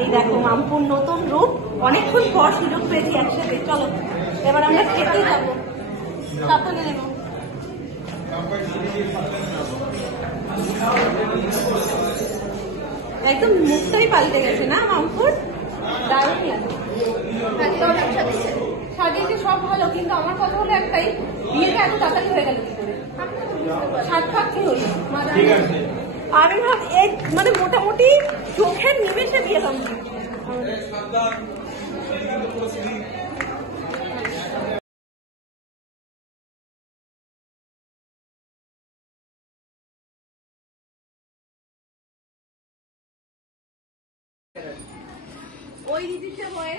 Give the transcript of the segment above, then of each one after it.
এই দেখো মামপুর নতুন রূপ, অনেকক্ষণ পর সুযোগ পেয়েছি একসাথে। চলো এবার আমরা খেতে যাবো, সাবধানে নেবো। একদম মুখটাই পাল্টে গেছে না মামপুর, দারুণ লাগে। সাজিয়েছে সব ভালো, কিন্তু আমার কথা হলো একটাই, বিয়েটা এত তাড়াতাড়ি হয়ে গেল কি করে? 7 পাক কি হলো? আমি মানে মোটামুটি চোখের নিমেষে বিয়ে কমপ্লিট।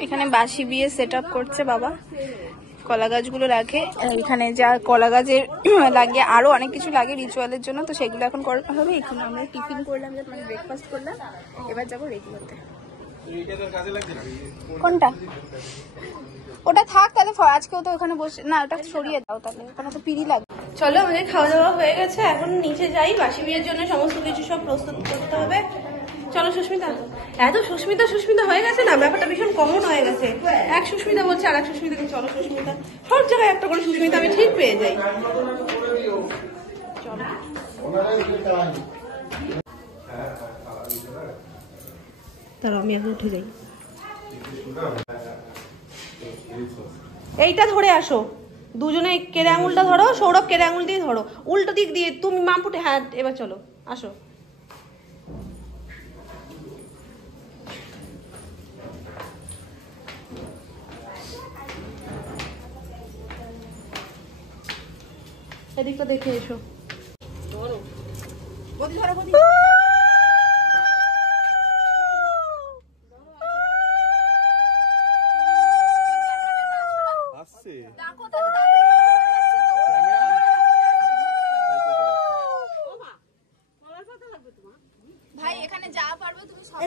এখানে বাসি বিয়ে সেট আপ করছে বাবা, কলা গাছগুলো রাখে এখানে, যা কলা গাছের লাগে আরো অনেক কিছু লাগে রিচুয়ালের জন্য, তো সেগুলো এখন করা হবে। এখানে আমরা টিফিন করলাম, মানে ব্রেকফাস্ট করলাম, এবার যাবো রেডি হতে। কোনটা? ওটা থাক তাহলে, আজকেও তো ওখানে বসে না, ওটা সরিয়ে দাও তাহলে, ওখানে তো পিড়ি লাগবে। চলো আমাদের খাওয়া দাওয়া হয়ে গেছে, এখন নিচে যাই, বাসি বিয়ের জন্য সমস্ত কিছু সব প্রস্তুত করতে হবে। চলো সুস্মিতা, এত সুস্মিতা সুস্মিতা হয়ে গেছে না, ব্যাপারটা ভীষণ কমন হয়ে গেছে। এক সুস্মিতা বলছে আর এক সুস্মিতাকে চলো সুস্মিতা, সব জায়গায় একটা করে সুস্মিতা আমি ঠিক পেয়ে যাই। চলো তার আমি এখন উঠে যাই। এইটা ধরে আসো, দুজনে কেড়ে আঙুলটা ধরো, সৌরভ কেড়ে আঙুল দিয়ে ধরো, উল্টো দিক দিয়ে তুমি মামপুটে। হ্যাঁ এবার চলো আসো। এদিকটা দেখে এসো। ভাই এখানে যা পারবে তুমি সব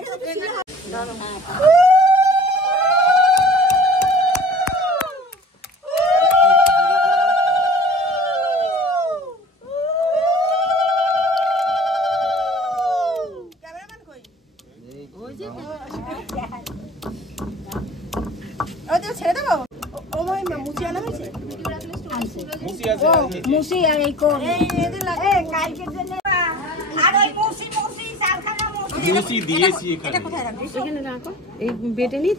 ছেড়ে দেবো। মুসি আর এই কোন কালকের জন্য আর ওই মুসি মুসি সালখানা মুসি দিয়েছি। এটা কোথায় রাখবি? এখানে রাখো, এই বেটে নি।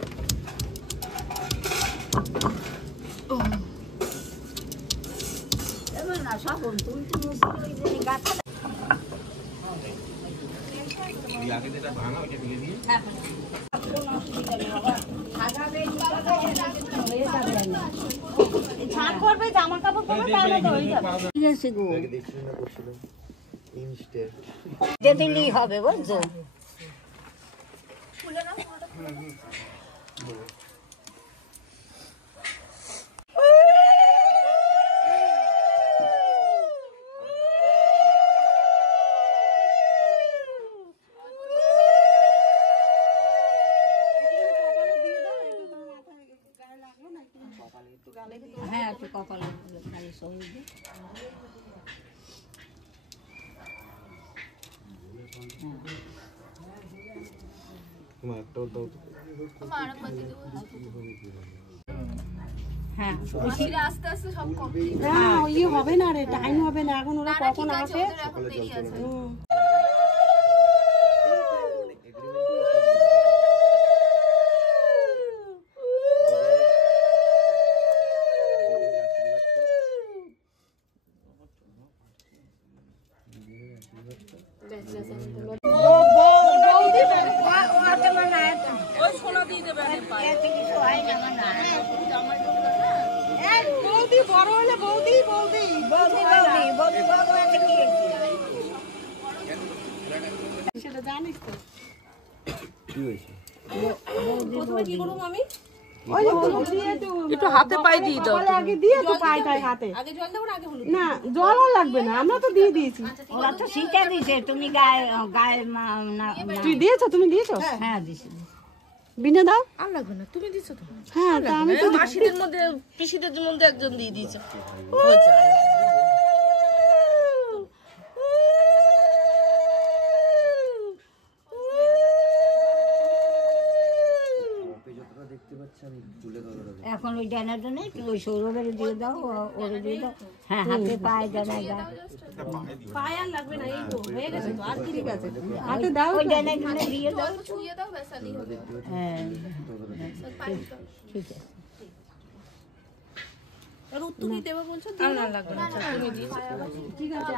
এবার না সব তুমি তো মুসি ওই যে গাছটা এই আগে যেটা ভাঙা ওইটা দিয়ে দিয়ে। হ্যাঁ আগাবে হয়ে যাবে না, ছান করবে, জামা কাপড় পরবে, তাহলে তো হয়ে যাবে। ঠিক আছে গো, দেখছিস না করছিল ইনস্টেড যে দিলেই হবে, বুঝছো? ফুলে না ফুলটা হ্যাঁ একটু কপালে খালি সঙ্গে হ্যাঁ আস্তে আস্তে সব কমপ্লিট। হ্যাঁ ইয়ে হবে না রে, টাইম হবে না এখন, ওরা কখন আসে? বড় হলে বৌদি বৌদি বৌদি বৌদি সেটা জানিস তো কি হয়েছে? প্রথমে কি করব আমি? একটু হাতে পায়ে দিয়ে দাও, আগে দিয়ে তো পায়ে পায়ে হাতে। আগে জল দেব না আগে হলুদ? না জল আর লাগবে না, আমরা তো দিয়ে দিয়েছি। ওরা তো শিখে দিয়েছে, তুমি গায়ে গায়ে তুই দিয়েছো? তুমি দিয়েছো? হ্যাঁ দিয়েছি। বিনা দাও আর লাগবে না, তুমি দিছো তো? হ্যাঁ আমি তো মাসিদের মধ্যে পিসিদের মধ্যে একজন দিয়ে দিয়েছে। এখন ওই ডানার জন্য ওই সৌরভের দিয়ে দাও, ওরে দিয়ে দাও। হ্যাঁ, হাতে পায়ে ডানায় দাও। পায়ে আর লাগবে না, এই তো হয়ে গেছে তো, আর কি ঠিক আছে। হাতে দাও, ওই ডানায় দিয়ে দাও। ছুঁয়ে দাও, ব্যাস আলি হবে। হ্যাঁ, ঠিক আছে। আর উত্তরই দেবো বলছো? না লাগবে না, তুমি দিও। ঠিক আছে,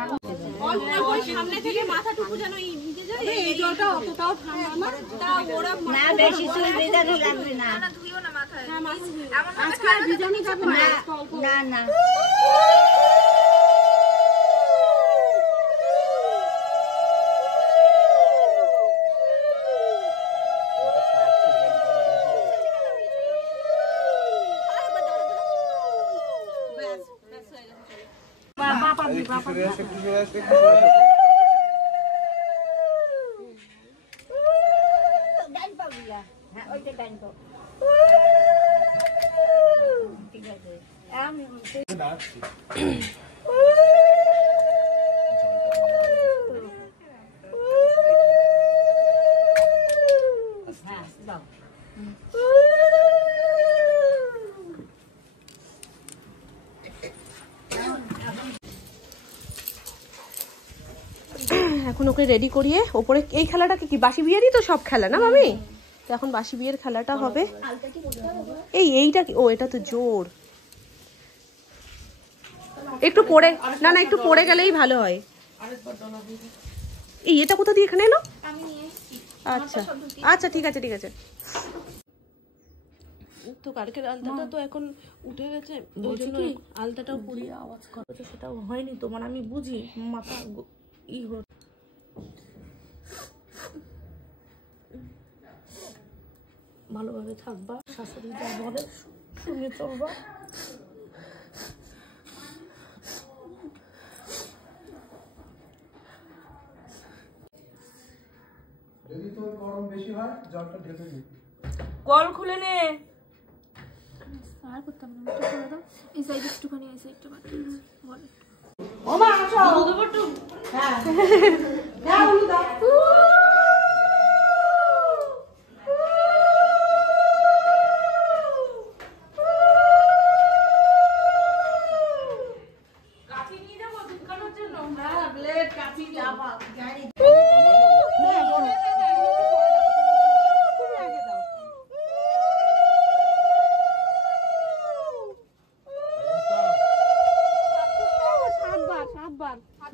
অল্প করে সামনে থেকে মাথাটুকু যেন ভিজে যায়। এই জলটা অতটাও ঠান্ডা না, তা ওরা না বেশি চুল ভেজানো লাগবে না। না ধুইও না মাথায়। হ্যাঁ, মাথা ধুইও। আজকে আর ভিজানো যাবে না, না না। এখন ওকে রেডি করিয়ে ওপরে এই খেলাটাকে কি বাসি বিয়েরই তো সব খেলা না মামি, তো এখন বাসি বিয়ের খেলাটা হবে। এইটা কি? ও এটা তো জোর, একটু পড়ে না না একটু পড়ে গেলেই ভালো হয়। এই এটা কোথা দিয়ে এখানে এলো? আচ্ছা আচ্ছা, ঠিক আছে ঠিক আছে। তো কালকের আলতাটা তো এখন উঠে গেছে, ওই জন্য আলতাটাও পুড়িয়ে আওয়াজ করছে, সেটাও হয়নি তোমার। আমি বুঝি মাথা ই হচ্ছে। ভালোভাবে থাকবা, শাশুড়ি যা বলে শুনে চলবা। যদি তোর গরম বেশি হয় জলটা ঢেলে নি, কল খুলে নে। আর করতাম না, একটু করে দাও। এই সাইড একটুখানি, এই সাইডটা বাকি আছে বলে। ও মা আসো, দুধ বটু। হ্যাঁ হ্যাঁ, উনি দাও। কাঠি নিয়ে যাবো দুধকানোর জন্য? হ্যাঁ, ব্লেড কাঠি যাবা গাড়ি।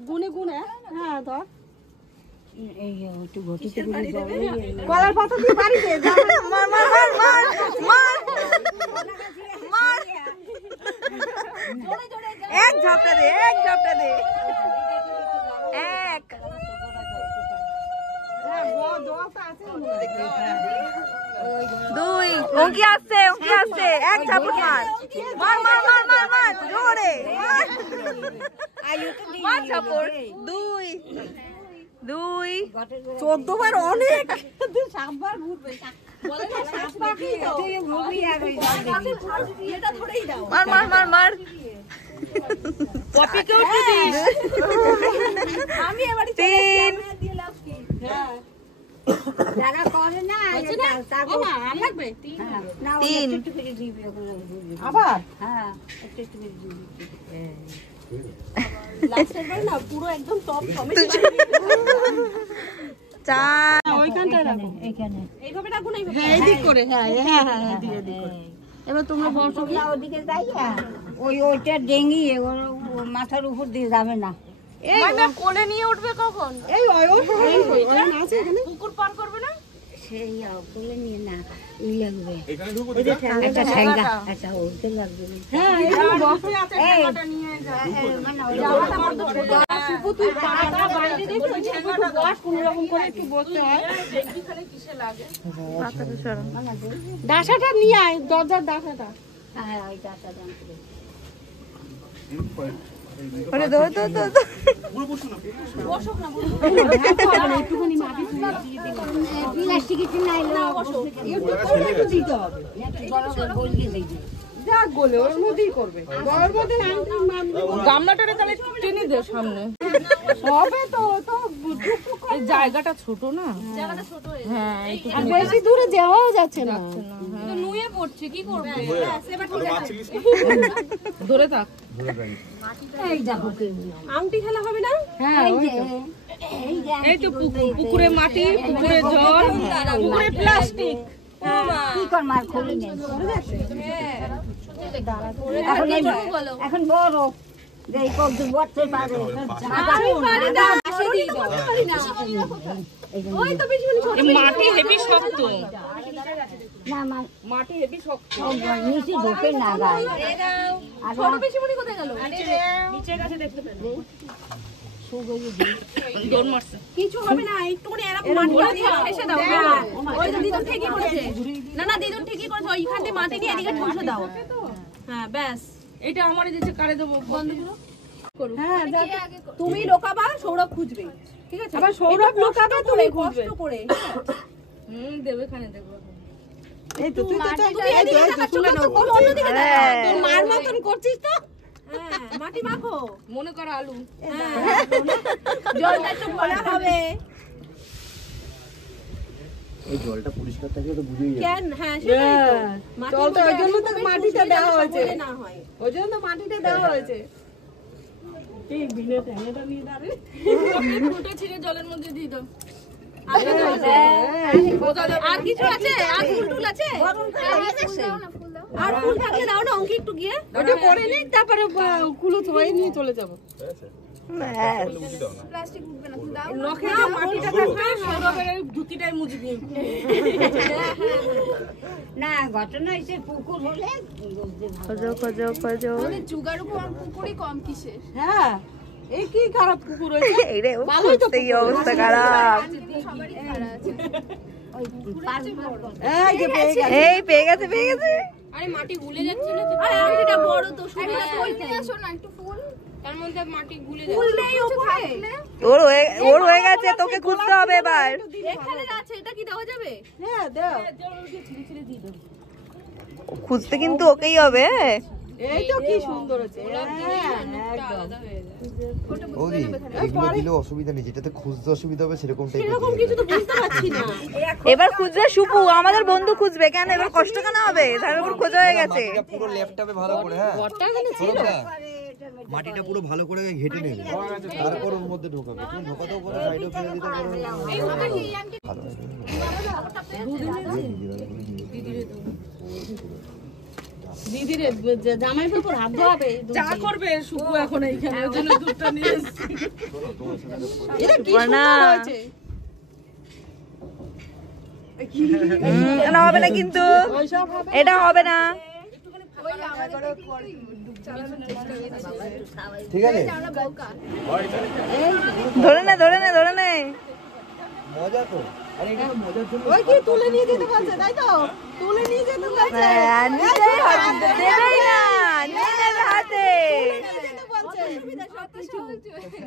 গুনে গুনে, হ্যাঁ ধর। এই একটু ঘটিতে কলার পাতা দিয়ে বাড়ি দে। মার মার মার মার মার মার, এক ঝাপটা দে, এক ঝাপটা দে, এক। দুই, অঙ্কি আসছে, অঙ্কি আসছে, এক ঝাপট মার মার মার মার মার মার জোরে মার মার ঝাপট। দুই দুই 14 বার অনেক। মার মার মার মার, পপিকেও দিস। আমি এবারে 3 যারা করে না লাগবে 3 আবার। হ্যাঁ, একটু একটু করে দিবি। লাস্টের বার না পুরো একদম টপ সমেত 4। ওইখানটায় রাখো, এইখানে এইভাবে রাখো না, এইভাবে। হ্যাঁ, এইদিক করে। হ্যাঁ হ্যাঁ হ্যাঁ, এইদিকে এদিক করে। এবার তোমরা বসো কি ওদিকে যাইয়া ওইটা ডেঙ্গি মাথার উপর দিয়ে যাবে না। এই মানে কোলে নিয়ে উঠবে কখন? এই ওই আছে এখানে, পুকুর পার করবে না সেই কোলে নিয়ে না, ই লাগবে এখানে ঢুকো একটা ঠ্যাঙ্গা। আচ্ছা, ওইটা লাগবে। হ্যাঁ, এই বসে আছে, ঠ্যাঙ্গাটা নিয়ে যা। মানে ওই জামাটা বড় ছোট। সুপু তুই পাটা বাইরে দেখো, ওই ঠ্যাঙ্গাটা বস কোন রকম করে একটু বসতে হয়। দেখবি খালি কিসে লাগে। পাতাটা সরা, ডাসাটা নিয়ে আয়, দরজার ডাসাটা। হ্যাঁ, ওই ডাটা জানতে। আরে দো দো দো পুরো বসো না, বসো না, একটুখানি মাটি দিয়ে দিলাম। প্লাস্টিকের টিন আইলো, একটু দিতে হবে, একটু বড় করে বলিয়ে দিই। যা গোলে ওর মধ্যেই করবে, ওর মধ্যে গামলাটারে তাহলে টেনে দে সামনে। হবে তো, তো এই জায়গাটা ছোট না, জায়গাটা ছোট। হ্যাঁ, আর বেশি দূরে যাওয়াও যাচ্ছে না। নুয়ে পড়ছে, কি করবে? ধরে থাক। এই দেখো আংটি খেলা হবে না? হ্যাঁ এই তো পুকুরে মাটি, পুকুরে জল, পুকুরে প্লাস্টিক। কি কর মার খুলে নে। এখন বড় দেই কত বড়তে পারে। আমি পারি না, আসে দিই দাও। ওই তো বেশি মাটি হেভি শক্ত। না মাটি হেভি শক্ত। নিচে ঢোকে না গায়। আর ছোট বেশি মনি কোথায় গেল? নিচে কাছে দেখতে পেলে। দৌড় মারছে। কিছু হবে না, একটুখানি এরকম মাটি দিয়ে ঠেসে দাও। ওই তো দিদুন ঠিকই করেছে। না না, দিদুন ঠিকই করেছে। ওইখান দিয়ে মাটি দিয়ে এদিকে ঠেসে দাও। হ্যাঁ ব্যাস, এটা আমারে দিচ্ছে, কারে দেবো? বন্ধ করো। হ্যাঁ, তুমি লোকাবা, সৌরভ খুঁজবে। ঠিক আছে? আবার সৌরভ লোকাবে, তুমি খুঁজবে কষ্ট করে। দেবে খানে দেখো। এই তো তুই তো তুমি এদিকে তাকাচ্ছ না, তুমি অন্যদিকে তাকাও। তোর মার মতন করছিস তো। হ্যাঁ, মাটি মাখো, মনে করো আলু। হ্যাঁ, জলটা একটু ভরা হবে। এই জলটা পরিষ্কার থাকলে তো বুঝেই যাবে। কেন? হ্যাঁ, সেটাই তো। জলটা ওই জন্য তো মাটিটা দেওয়া হয়েছে, না হয় ওই জন্য তো মাটিটা দেওয়া হয়েছে। এই বিলে ট্যাংটা নিয়ে দাঁড়ে ফুটে ছিঁড়ে জলের মধ্যে দিয়ে দাও। আর কিছু আছে? আর ফুল টুল আছে? আর ফুল থাকলে দাও না, অঙ্কি একটু গিয়ে ওটা পরে নি, তারপরে কুলো ধুয়ে নিয়ে চলে যাবো। নখে যে মাটিটা থাকবে, সৌরভের ধুতিটাই মুছে দিয়ে। না ঘটনা এসে পুকুর হলে খোঁজো জুগার উপর পুকুরই কম কিসের। হ্যাঁ, এই কি খারাপ পুকুর হয়েছে। ভালোই তো এই অবস্থা খারাপ। সবারই খারাপ আছে। এই পেয়ে গেছে পেয়ে গেছে। আরে মাটি গুলে যাচ্ছে না তো। আরে আংটিটা বড় তো, শুনে ফুল নিয়ে আসো না, একটু ফুল। তার মধ্যে মাটি গুলে যাচ্ছে। ফুল নেই উপরে। ওর হয়ে গেছে, তোকে খুঁজতে হবে এবার। এখানে আছে, এটা কি দেওয়া যাবে? হ্যাঁ দাও, খুঁজতে কিন্তু ওকেই হবে। এই তো কি সুন্দর হচ্ছে। হ্যাঁ একদম বৌদি এগুলো দিলেও অসুবিধা নেই, যেটাতে খুঁজতে অসুবিধা হবে সেরকম টাইপের এরকম কিছু তো বুঝতে পারছি না। এবার খুঁজবে সুপু, আমাদের বন্ধু খুঁজবে। কেন এবার কষ্ট কেন হবে? তার উপর খোঁজা হয়ে গেছে। পুরো ল্যাপটপে ভালো করে, হ্যাঁ মাটিটা পুরো ভালো করে ঘেটে নেবে, তারপর ওর মধ্যে ঢোকাবে। তুমি ঢোকাতেও পারো, সাইডেও ফেলে দিতে পারো। ভালো দিদিরে জামাই বাবুর হাত ধোয়াবে। যা করবে শুকু এখন এইখানে, ওই জন্য দুধটা নিয়ে এসেছি। এটা কি না সুন্দর হয়েছে। না হবে না কিন্তু, এটা হবে না। ঠিক আছে, ধরে নে ধরে নে ধরে নে। মজা তো। আরে এটা তো মজার জন্য। ওই কি তুলে নিয়ে যেতে পারছে, তাই তো? তুলে নিয়ে যেতে পারছে। হ্যাঁ, নিতেই হবে, দেবেই না, নিয়ে নেবে হাতে।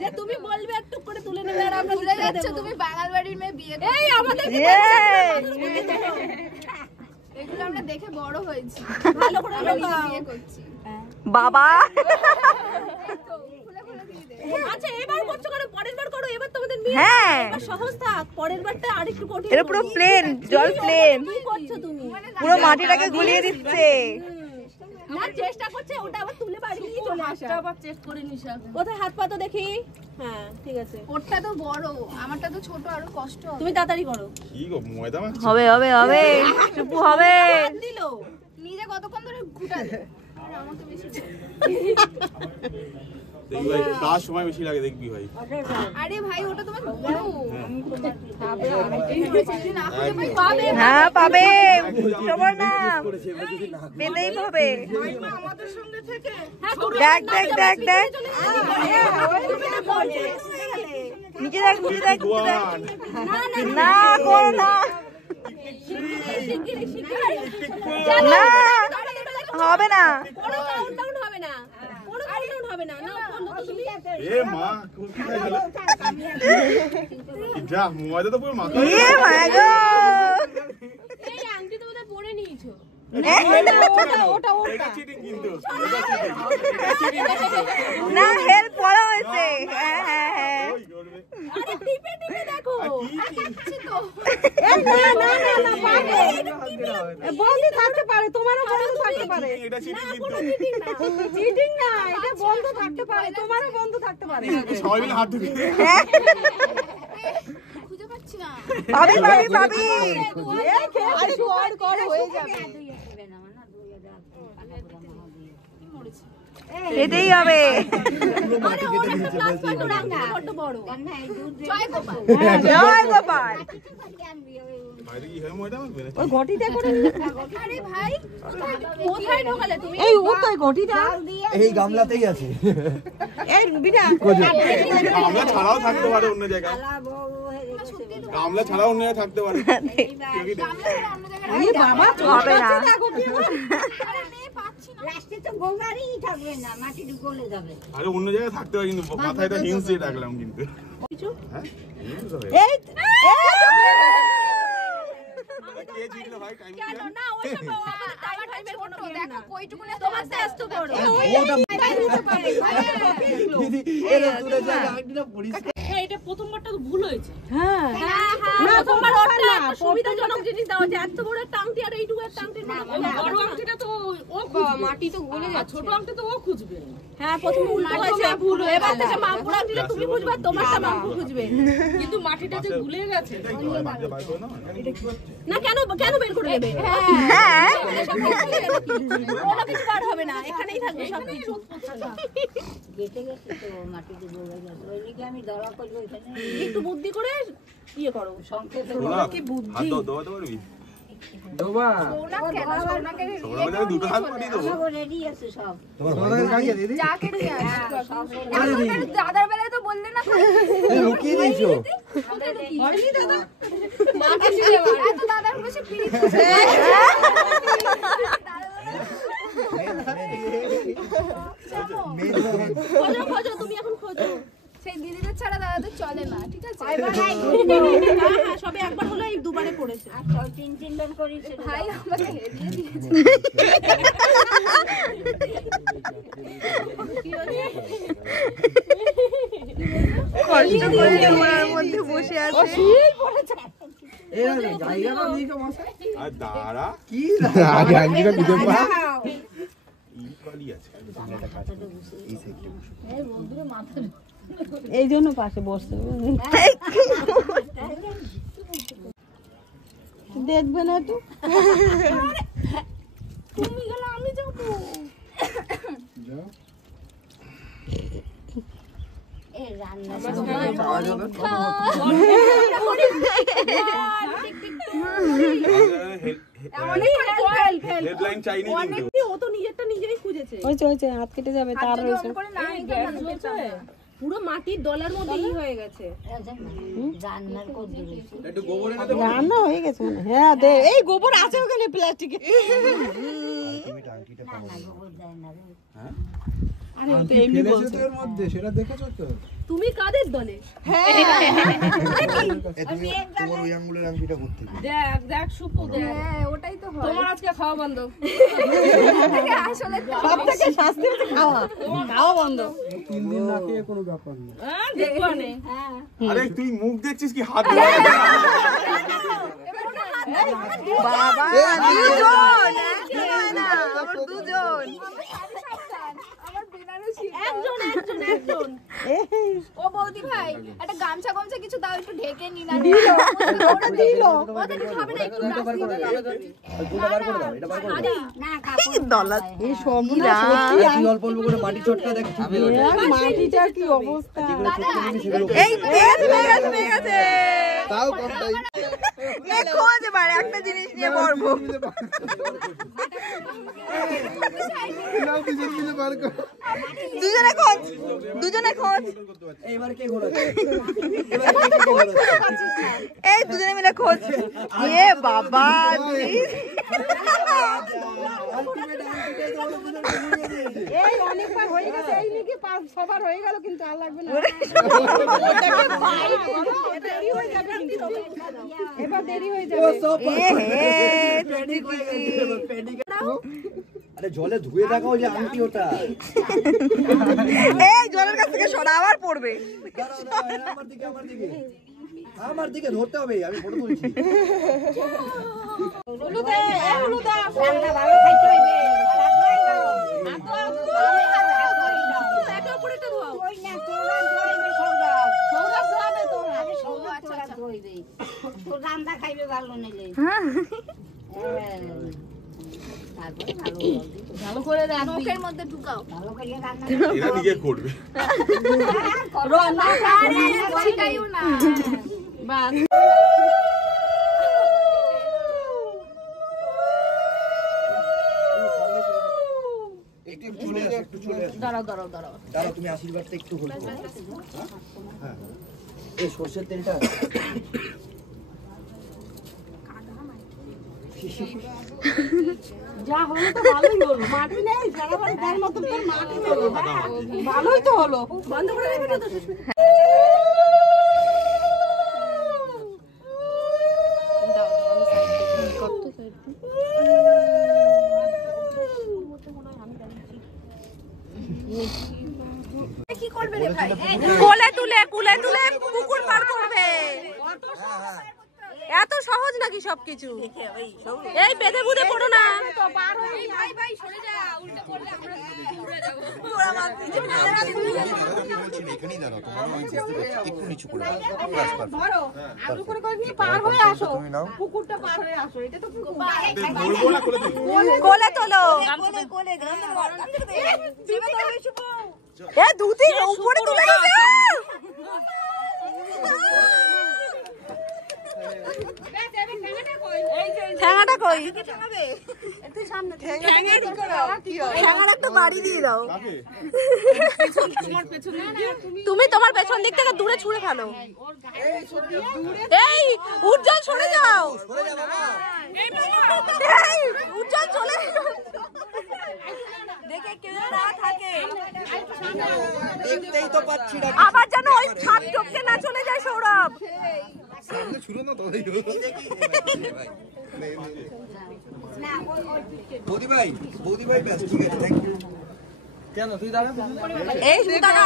যে তুমি বলবে একটু করে তুলে নেবে, আর আমরা ভুলে যাচ্ছো তুমি বাঙাল বাড়ির মেয়ে বিয়ে করো। এই আমাদের এগুলো আমরা দেখে বড় হয়েছি, ভালো করে আমরা নিজে বিয়ে করছি। বাবা আচ্ছা, এবার করছো কেন? পরের বার করো। এবার তোমাদের মেয়ে হ্যাঁ, সহজ থাক, পরের বারটা আরেকটু কঠিন। এটা পুরো প্লেন, জল প্লেন, কি করছো তুমি? পুরো মাটিটাকে গুলিয়ে দিচ্ছে। না, চেষ্টা করছে, ওটা আবার তুলে বাড়ি নিয়ে চলে আসা। আবার চেক করে নিশা। কোথায় হাত পা তো দেখি। হ্যাঁ ঠিক আছে, ওরটা তো বড়, আমারটা তো ছোট, আরো কষ্ট হবে। তুমি তাড়াতাড়ি করো। হবে হবে হবে, সুপু হবে। দিল নিজে কতক্ষণ ধরে ঘুটাবে, আর আমাকে বেশি দেখবি ভাই, কার সময় বেশি লাগে দেখবি ভাই। আরে ভাই ওটা তোমার বড় হ্যাঁ পাবে, সবার নাম পেতেই হবে। আমাদের সঙ্গে থেকে দেখ দেখ দেখ দেখ, নিচে দেখ নিচে দেখ নিচে দেখ। না করো না, না হবে না। কোনো কাউন্টডাউন হবে না, কোনো কাউন্টডাউন হবে না। না বলো তো তুমি। এ মা, কোথায় গেল? যা ময়দা তো পুরো মাথা। এ মা গো, এই আংটি তো বোধহয় পরে নিয়েছো। এটা চিটিং কিন্তু না হেল্প করা হয়েছে। হ্যাঁ হ্যাঁ হ্যাঁ ওই করবে আরে টিপে টিপে দেখো বন্ধ থাকতে পারে, তোমারও বন্ধ থাকতে পারে। এটা চিটিং কিন্তু চিটিং না, এটা বন্ধ থাকতে পারে, তোমারও বন্ধ থাকতে পারে। সবাই মিলে হাত ধুবি খুঁজে পাচ্ছি না। ভাবি ভাবি ভাবি আরে কর কর হয়ে যাবে। এটাই হবে। জয় গোপাল। জয় গোপাল। বাইরে কি হয় ময়দা মাখবে না ওই ঘটিটা করে আরে ভাই কোথায় ঢোকালে তুমি? এই ও তো ঘটিটা এই গামলাতেই আছে। এই রুবিনা গামলা ছাড়াও থাকতে পারে অন্য জায়গায়, গামলা ছাড়াও অন্য জায়গায় থাকতে পারে। এই বাবা হবে না। দেখো কি আরে অন্য জায়গায় থাকতে পারে কিন্তু মাথায় একটা হিংস দিয়ে রাখলাম কিন্তু হ্যাঁ এই কে জিতলো ভাই টাইম কেন না ওইসব টাইম টাইমের কোনো দেখো কইটুকুনে তোমার টেস্ট করো দিদি এরা দূরে জায়গা আইডিটা পরিষ্কার। এটা প্রথমবারটা তো ভুল হয়েছে। হ্যাঁ না তোমার ওটা সুবিধাজনক জিনিস দাও যে এত বড় একটা আংটি আর এইটুকু একটা আংটি না বড় আংটিটা তো ও মাটি তো গলে যাচ্ছে, ছোট আংটি তো ও খুঁজবে। হ্যাঁ প্রথম উল্টো হয়েছে, ভুল হয়ে এবার থেকে মামপুর আংটিটা তুমি খুঁজবে তোমারটা মামপুর খুঁজবে, কিন্তু মাটিটা যে গুলে গেছে না কেন কেন বের করে দেবে? হ্যাঁ কোনো কিছু বার হবে না, এখানেই থাকবে সব কিছু। একটু বুদ্ধি করে ইয়ে করো। কি বুদ্ধি হাত দবাতে পারবি দোবা সবার মধ্যে দুটো হাত পাঠিয়ে দেবো তোমার ভাই কাকে দিদি? যাকে নিয়ে দাদার বেলায় তো বললে না এই লুকিয়ে দিয়েছো। এত দাদার বসে ফিরে খোঁজো খোঁজো তুমি এখন খোঁজো। সেই দিদিদের ছাড়া দাদা তো চলে না, ঠিক আছে? হ্যাঁ সবে একবার হলো, এই দুবারে পড়েছে। ভাই আমাকে হেরিয়ে দিয়েছে। কষ্ট করে ওনার মধ্যে বসে আছে। এরা জায়গা না দিকে বসে আর দাঁড়া কি আগে আঙ্গিটা দিতে পা এই কালি আছে এই জন্য পাশে বসতে দেখবে না একটু তুমি গেলে আমি যাবো। হেডলাইন চাইনি কিন্তু ও তো নিজেরটা নিজেই খুঁজেছে। হয়েছে হাত কেটে যাবে তার রয়েছে পুরো মাটির ডলার মধ্যে হয়ে গেছে। একটু গোবর এনে রান্না হয়ে গেছে মনে হয়। হ্যাঁ দে, এই গোবর আছে ওখানে প্লাস্টিকে। আরে ও তো এমনি ফেলেছে বলছে। তো এর মধ্যে, সেটা দেখেছো তো? তুমি কাদের দলে? তুমি তোমার ওই আঙ্গুলের আংটিটা করতে দেখ দেখ সুপু দেখ, হ্যাঁ ওটাই তো হয়। তোমার আজকে খাওয়া বন্ধ। আসলে সব থেকে শাস্তি হচ্ছে খাওয়া, খাওয়া বন্ধ। 3 দিন না খেয়ে কোনো ব্যাপার নেই। হ্যাঁ দেখবো নে। আরে তুই মুখ দেখছিস কি হাত বাবা দুজন একজন না আমার দুজন। আমার বেনারসি একজন একজন একজন। ও বৌদি ভাই একটা গামছা গামছা কিছু দাও, একটু ঢেকে নি না। ওটা দিল। ওদের কিছু হবে না, একটু এটা বার করে দাও, এটা বার করে দাও, এটা বার করে দাও। দলা এই সবগুলো সত্যি তুই অল্প অল্প করে মাটি চটকা দেখ ঠিক হয়ে যাবে। আর মাটিটা কি অবস্থা। যেগুলো চটকে দিবি সেগুলো এই পেয়ে গেছে তাও কমটাই। খোঁজ এবার একটা জিনিস নিয়ে পড়বো। নাও কিছু কিছু বার কর। দুজনে খোঁজ দুজনে খোঁজ। এবার কে ঘোরাচ্ছে? এবার কে ঘোরাচ্ছে? এই দুজনে মিলে খোঁজ। এ বাবা please। আলটিমেট আলটিমেট ওরা দুজন ঘুরিয়ে দিয়েছে। এই অনেকবার হয়ে গেছে, এই নাকি সবার হয়ে গেল কিন্তু আর লাগবে না। দেরি হয়ে যাবে কিন্তু। এবার দেরি হয়ে যাবে। ও সব এ হে ঠিক হয়ে গেছে। আরে জলে ধুয়ে দেখাও যে আংটি ওটা। এই জলের কাছ থেকে সরা আবার পড়বে। আমার দিকে ধরতে হবে, আমি ফটো তুলছি। রান্না খাইবে ভালো নিলে ভালো করে মুখের মধ্যে ঢুকাও। ভালো করে রান্না এরা নিজে করবে। ছিটাইও না। বাস দাঁড়াও দাঁড়াও দাঁড়াও দাঁড়াও, তুমি আশীর্বাদটা একটু হলো। হ্যাঁ, এই সর্ষের তেলটা যা হলো তো ভালোই হলো, মাটি নেই সারা বাড়ি তার মতো মাটি হলো, ভালোই তো হলো। বন্ধ করে দেবে না তো কি করবে রে ভাই? কোলে তুলে পুকুর পার করবে। এত সহজ নাকি সবকিছু? এই বেঁধে বুধে পড়ো না। ভাই ভাই সরে যা, উল্টো করলে আমরা উড়ে যাব। এখানেই দাঁড়াও, তোমার আমি বুঝতে পারছি, একটু নিচু করে দাও। ধরো আলু করে করে নিয়ে পার হয়ে আসো, তুমি নাও। পুকুরটা পার হয়ে আসো, এটা তো পুকুর। বলবো না করে দেবো। কোলে তোলো। এ ধুতি উপরে তুলে দিবে। ঠ্যাঙাটা কই? ঠ্যাঙাটা একটু বাড়ি দিয়ে দাও। তুমি তোমার পেছন দিক থেকে দূরে ছুঁড়ে ফেলো। এই উজ্জ্বল সরে যাও। এই উজ্জ্বল চলে দেখে কেউ না থাকে। দেখতেই তো পাচ্ছি না। আবার যেন ওই ছাদ টপকে না চলে যায় সৌরভ। সামনে ছুড়ো না তাহলেই বৌদি ভাই ব্যাস, ঠিক আছে, থ্যাংক ইউ। কেন তুই দাঁড়া? এই শুধু টাকা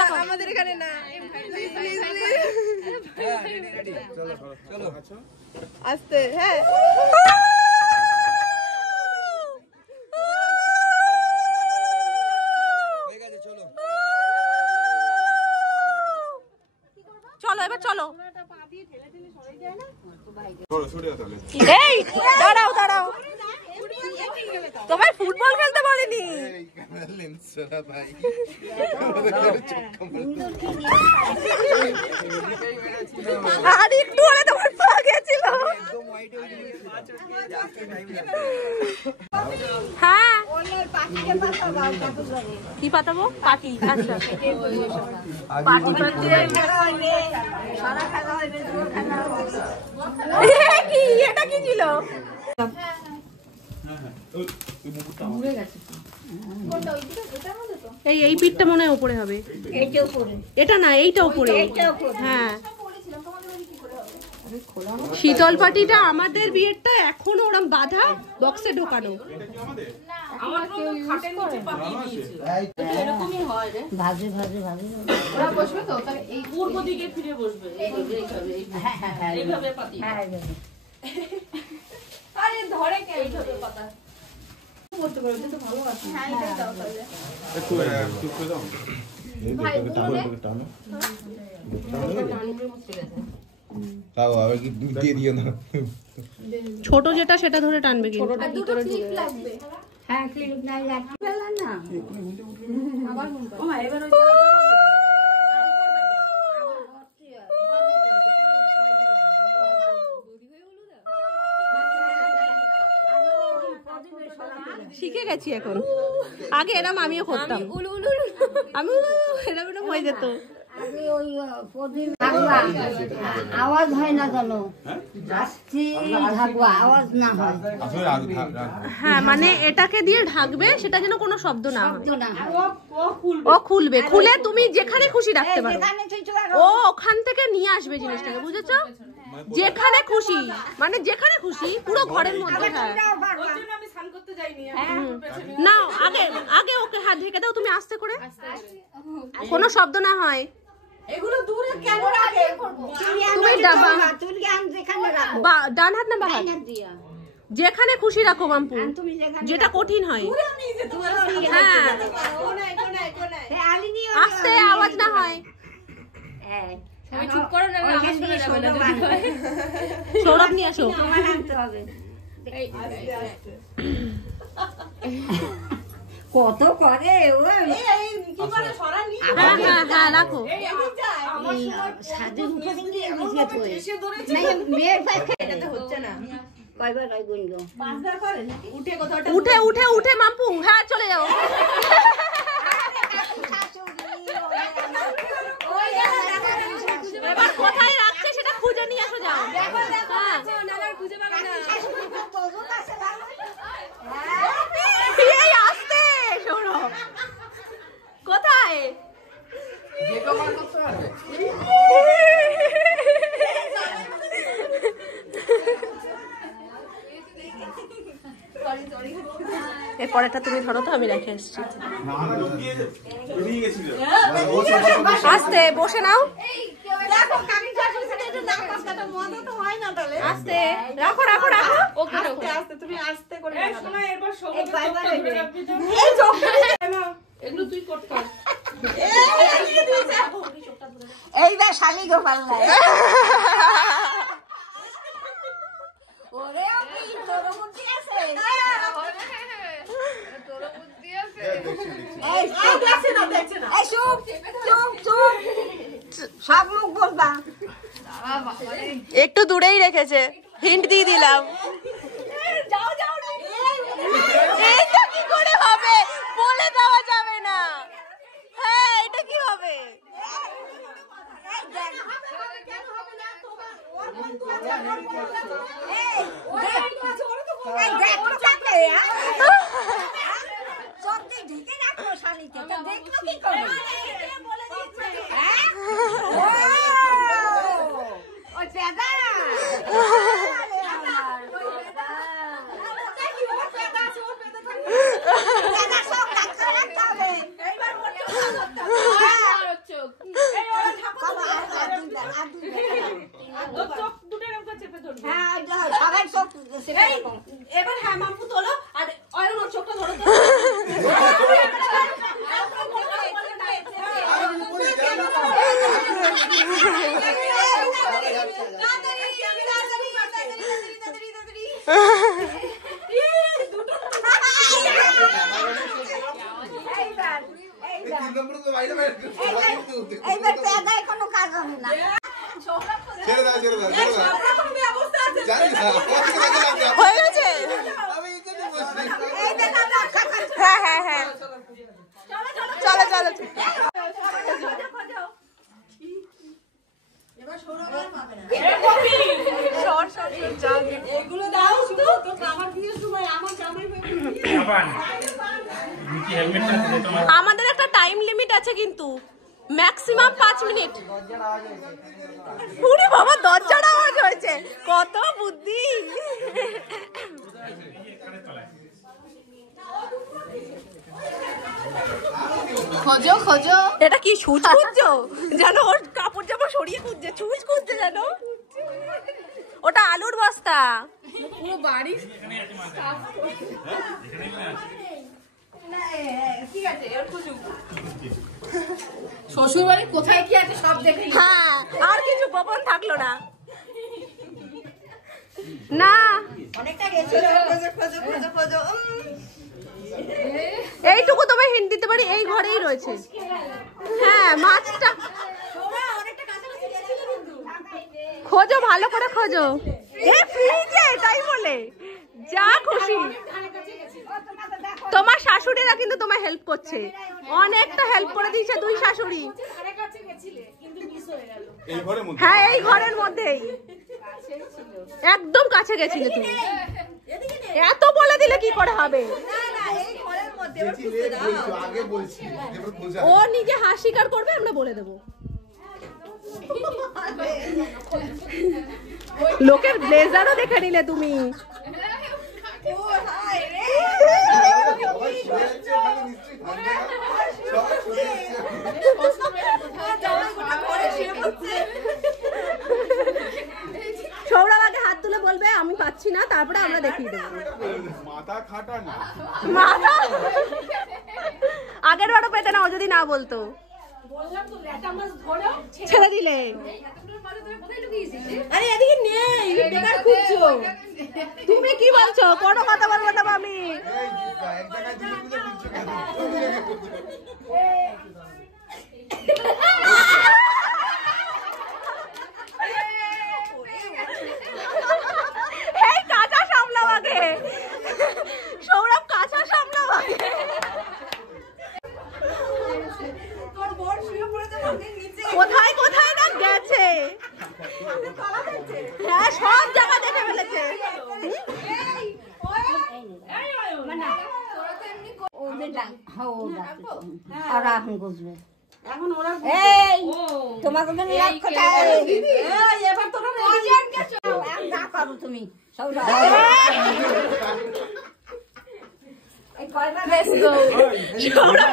টাকা আমাদের এখানে না। চলো আস্তে। হ্যাঁ হয়ে গেছে, চলো। চলো এবার চলো। সরে যা তাহলে। এই দাঁড়াও তোমায় ফুটবল খেলতে বলিনি। আর একটু হলে তোমার পা গেছিল। হ্যাঁ কি পাতাবো? পাটি। আচ্ছা কি এটা কি ছিল? এই পিঠটা মনে হয় উপরে হবে, এটা না এইটা উপরে। হ্যাঁ শীতল পাটিটা আমাদের বিয়েরটা এখনো ওরম বাঁধা বক্সে ঢোকানো। ভাজে ভাজে ভাজে বসবে তো তাহলে এই পূর্ব দিকে ফিরে বসবে। এইভাবে পাতি। আরে ধরে কে এইভাবে কথা করতে পারো, এটা তো ভালো আছে। হ্যাঁ এটাই দাও তাহলে। একটু করে দাও। ভাই ছোট যেটা সেটা ধরে টানবে কিন্তু। দুটো ক্লিপ লাগবে। হ্যাঁ ক্লিপ নাই লাগবে না। আবার ও এবার ওই শিখে গেছি এখন, আগে এরম আমিও করতাম। আমি এরম হয়ে যেত। আওয়াজ হয় না কেন? ঢাকবা আওয়াজ না হয়। হ্যাঁ মানে এটাকে দিয়ে ঢাকবে, সেটা যেন কোনো শব্দ না হয়। ও ও খুলবে, খুলে তুমি যেখানে খুশি রাখতে পারো। ও ওখান থেকে নিয়ে আসবে জিনিসটাকে, বুঝেছো? যেখানে খুশি, মানে যেখানে খুশি পুরো ঘরের মধ্যে। না আগে আগে ওকে হাত ঢেকে দাও তুমি আস্তে করে, কোনো শব্দ না হয়। এগুলো দূরে কেন রাখে? তুমি ডান হাত না বাম হাত, যেখানে খুশি রাখো মাম্পু, যেটা কঠিন হয়। হ্যাঁ আস্তে, আওয়াজ না হয়। সৌরভ নিয়ে আসো। কত করে রাখো। উঠে উঠে উঠে মাম্পু, হ্যাঁ চলে যাও। এবার কোথায় রাখছে সেটা খুঁজে নিয়ে আসো, যাও। এই আসতে সৌরভ, কোথায়? এর পরেরটা তুমি ধরো তো, আমি রেখে এসছি। আস্তে বসে নাও, আস্তে রাখো রাখো রাখো। তুমি আস্তে করে এইবার শালি গোপাল সব মুখ বলবা, একটু দূরেই রেখেছে, হিন্ট দিয়ে দিলাম। এটা কি করে হবে, বলে দেওয়া যাবে না। হ্যাঁ এটা কি হবে? ঢেকে রাখো শালিকে, দেখলো কি করে? ওই পেদা এবার হ্যাঁ মাম্পু তোলো, আর অয়ন ওর চোখটা ধরো তো। এইবার পেদায় কোনো কাজ হবে না। হয়ে গেছে? হ্যাঁ হ্যাঁ হ্যাঁ, চলো চলো। আমাদের একটা টাইম লিমিট আছে কিন্তু, ম্যাক্সিমাম 5 মিনিট। পুরি বাবা, দরজাটা আওয়াজ হয়েছে, কত বুদ্ধি। খোঁজো খোঁজো, এটা কি সুচ খুঁজছো? জানো ওর কাপড় জামা সরিয়ে খুঁজছে, সুচ খুঁজছে জানো। ওটা আলুর বস্তা। পুরো বাড়ি শ্বশুর বাড়ি কোথায় কি আছে সব দেখে। হ্যাঁ আর কিছু গোপন থাকলো না। না অনেকটা গেছে, খোঁজো খোঁজো খোঁজো। এইটুকু তোমায় হিন্ট দিতে পারি, এই ঘরেই রয়েছে। হ্যাঁ মাছটা খোঁজো, ভালো করে খোঁজো। এ ফ্রিজে, তাই বলে যা খুশি। তোমার শাশুড়িরা কিন্তু তোমায় হেল্প করছে, অনেকটা হেল্প করে দিয়েছে দুই শাশুড়ি। হ্যাঁ এই ঘরের মধ্যেই, একদম কাছে গেছিলে তুমি। এত বলে দিলে কি করে হবে? ও নিজে হাত স্বীকার করবে, আমরা বলে দেবো। লোকের ব্লেজারও দেখে নিলে তুমি। সৌরভ আগে হাত তুলে বলবে আমি পাচ্ছি না, তারপরে আমরা দেখিয়ে দেবো। মাথা খাটা না, মাথা আগের বারও পেতে নাও যদি না বলতো। ছেড়ে দিলে। আরে এদিকে নেই, বেকার খুঁজছো। তুমি কি বলছো? কোনো কথা বলবো না আমি। এই কাঁচা সামলাও আগে, সৌরভ কাঁচা সামলাও আগে। কোথায় কোথায় না গেছে, হ্যাঁ সব জায়গা দেখে ফেলেছে। এখন ওরা তোমাকে এবার তোরা না পারো তুমি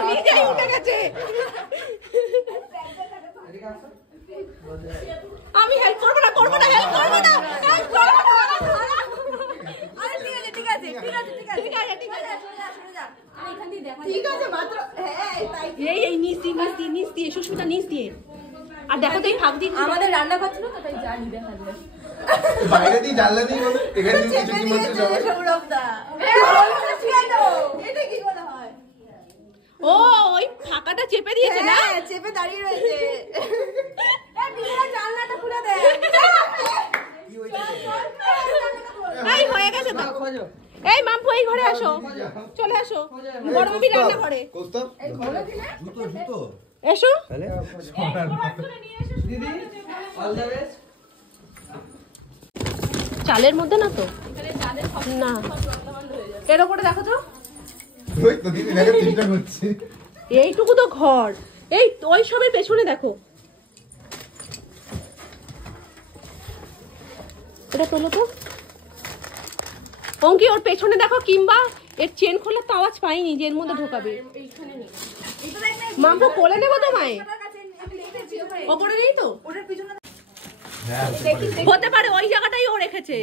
নিজেই উঠে গেছে। আমি হেল্প করবো না, করবো না, হেল্প করবো না, হেল্প করবো না। আরে ঠিক আছে ঠিক আছে ঠিক আছে ঠিক আছে ঠিক আছে ঠিক আছে ঠিক আছে মাত্র এই নিচ দিয়ে নিচ দিয়ে নিচ দিয়ে সুস্মিতা নিচ দিয়ে। আর দেখো তো এই ফাঁক দিয়ে আমাদের রান্না করছে না তো, তাই জানি দেখা যায় বাইরে দিয়ে জানলা দিয়ে বলো এখানে কিছু কি বলছে সবাই। সৌরভদা এটা কি করে হয়? ও ওই ফাঁকাটা চেপে দিয়েছে না, চেপে দাঁড়িয়ে রয়েছে। জানলাটা খুলে দে। এই হয়ে গেছে তো। এই মাম্পু এই ঘরে আসো, চলে আসো বড় মামি রান্না ঘরে। এসো চালের মধ্যে না তো না, এর উপরে দেখো তো। ওই তো দিদি দেখো চেষ্টা করছে। এইটুকু তো ঘর, এই ওই সবের পেছনে দেখো। এটা তোলো তো অঙ্কি, ওর পেছনে দেখো, কিংবা এর চেন খোলার তো আওয়াজ পাইনি যে এর মধ্যে ঢোকাবে। মাম্পু কোলে নেবো তোমায়, ওপরে নেই তো, হতে পারে ওই জায়গাটাই ও রেখেছে,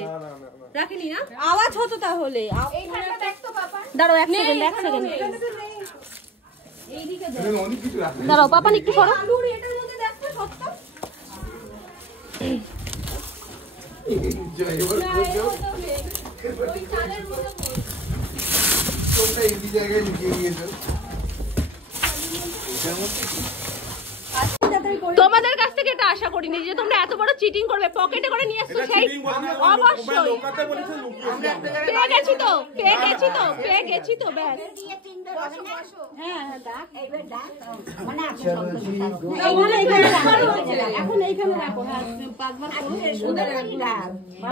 রাখিনি না, আওয়াজ হতো তাহলে। দাঁড়াও এক সেকেন্ড, এক সেকেন্ড দাঁড়াও, পাপান একটু সরো। তোমরা এই জায়গায় লুকিয়ে গিয়েছো। তোমাদের কাছ থেকে এটা আশা করিনি যে তোমরা এত বড় চিটিং করবে, পকেটে করে নিয়ে আসছো। সেই অবশ্যই পেয়ে গেছি তো, পেয়ে গেছি তো, পেয়ে গেছি তো, ব্যাস।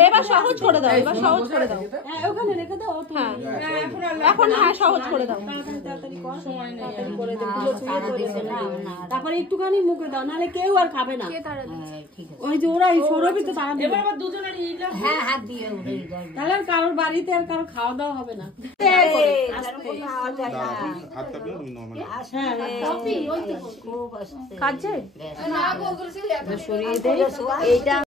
এবার সহজ করে দাও, এবার সহজ করে দাও, ওখানে রেখে দাও। হ্যাঁ এখন হ্যাঁ সহজ করে দাও, তারপরে একটুখানি মুখে দাও, নাহলে কেউ আর খাবে না। ওই যে ওরা সৌরভই তো তারা দেবে, হ্যাঁ হাত দিয়ে, তাহলে আর কারোর বাড়িতে আর কারোর খাওয়া দাওয়া হবে না। কাজে